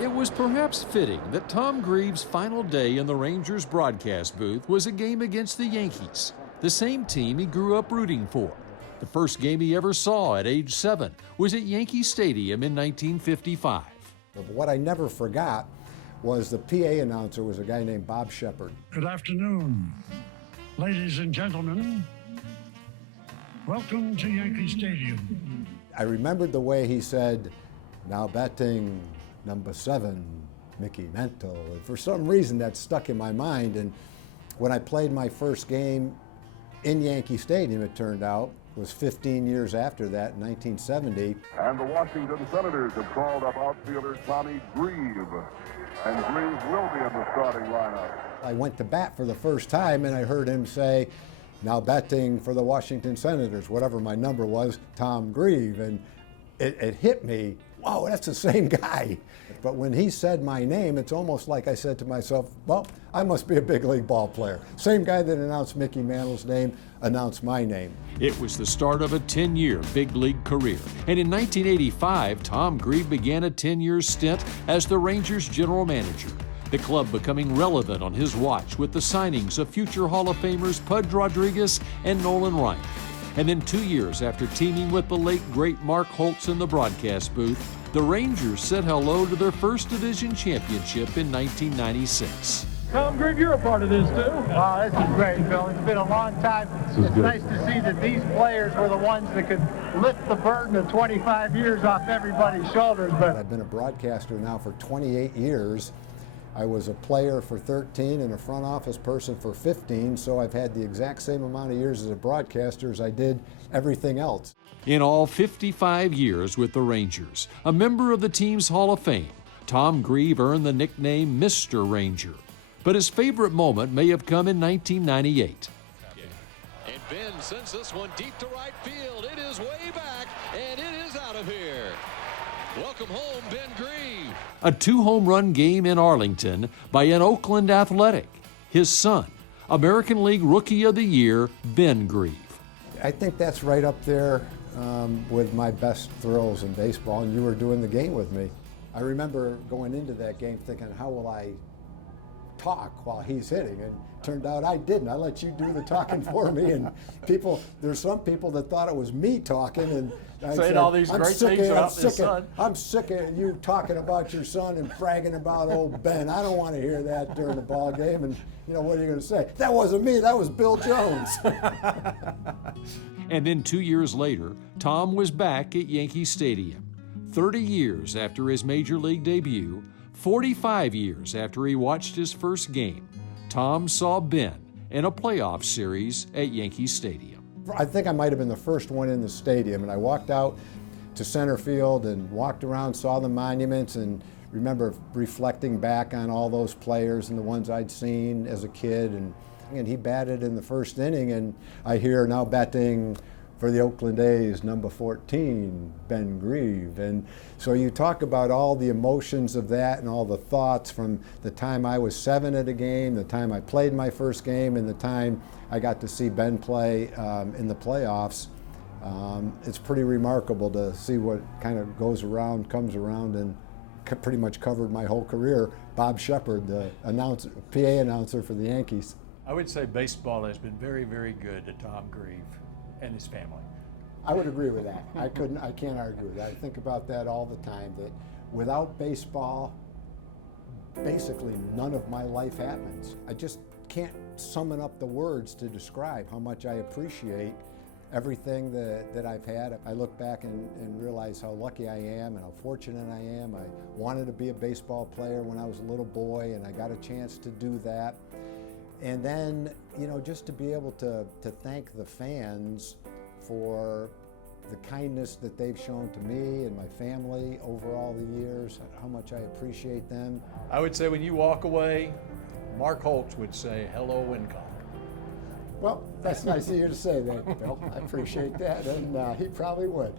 It was perhaps fitting that Tom Grieve's final day in the Rangers broadcast booth was a game against the Yankees, the same team he grew up rooting for. The first game he ever saw at age 7 was at Yankee Stadium in 1955. What I never forgot was the PA announcer was a guy named Bob Shepard. Good afternoon, ladies and gentlemen. Welcome to Yankee Stadium. I remembered the way he said, "Now batting number 7, Mickey Mantle." And for some reason that stuck in my mind. And when I played my first game in Yankee Stadium, it turned out, was 15 years after that, in 1970. And the Washington Senators have called up outfielder Tommy Grieve. And Grieve will be in the starting lineup. I went to bat for the first time and I heard him say, "Now batting for the Washington Senators," whatever my number was, Tom Grieve. And it hit me, wow, that's the same guy. But when he said my name, it's almost like I said to myself, well, I must be a big league ball player. Same guy that announced Mickey Mantle's name announced my name. It was the start of a 10-year big league career. And in 1985, Tom Grieve began a 10-year stint as the Rangers general manager. The club becoming relevant on his watch with the signings of future Hall of Famers Pudge Rodriguez and Nolan Ryan. And then 2 years after teaming with the late, great Mark Holtz in the broadcast booth, the Rangers said hello to their first division championship in 1996. Tom Grieve, you're a part of this too. Wow, this is great, Bill. It's been a long time. It's nice to see that these players were the ones that could lift the burden of 25 years off everybody's shoulders. But I've been a broadcaster now for 28 years. I was a player for 13 and a front office person for 15, so I've had the exact same amount of years as a broadcaster as I did everything else. In all 55 years with the Rangers, a member of the team's Hall of Fame, Tom Grieve earned the nickname Mr. Ranger. But his favorite moment may have come in 1998. And Ben sends this one deep to right field. It is way back, and it is out of here. Welcome home, Ben Grieve. A 2-home run game in Arlington by an Oakland Athletic. His son, American League Rookie of the Year, Ben Grieve. I think that's right up there with my best thrills in baseball, and you were doing the game with me. I remember going into that game thinking, how will I talk while he's hitting? And it turned out I didn't. I let you do the talking for me, and there's some people that thought it was me talking, and I saying said, all these great things about his son. I'm sick of you talking about your son and bragging about old Ben. I don't want to hear that during the ball game. And what are you going to say? That wasn't me, that was Bill Jones. And then 2 years later, Tom was back at Yankee Stadium. 30 years after his major league debut, 45 years after he watched his first game, Tom saw Ben in a playoff series at Yankee Stadium. I think I might have been the first one in the stadium, and I walked out to center field and walked around, saw the monuments, and remember reflecting back on all those players and the ones I'd seen as a kid. And he batted in the first inning, and I hear now batting for the Oakland A's, number 14, Ben Grieve. And so you talk about all the emotions of that and all the thoughts from the time I was 7 at a game, the time I played my first game, and the time I got to see Ben play in the playoffs. It's pretty remarkable to see what kind of goes around, comes around, and pretty much covered my whole career. Bob Shepard, the PA announcer for the Yankees. I would say baseball has been very, very good to Tom Grieve and his family. I would agree with that. I can't argue with that. I think about that all the time, that without baseball, basically none of my life happens. I just can't summon up the words to describe how much I appreciate everything that I've had. I look back and realize how lucky I am and how fortunate I am. I wanted to be a baseball player when I was a little boy, and I got a chance to do that. And then, just to be able to thank the fans for the kindness that they've shown to me and my family over all the years, how much I appreciate them. I would say when you walk away, Mark Holtz would say, hello, Wincom. Well, that's nice of you to say that, Bill. I appreciate that, and he probably would.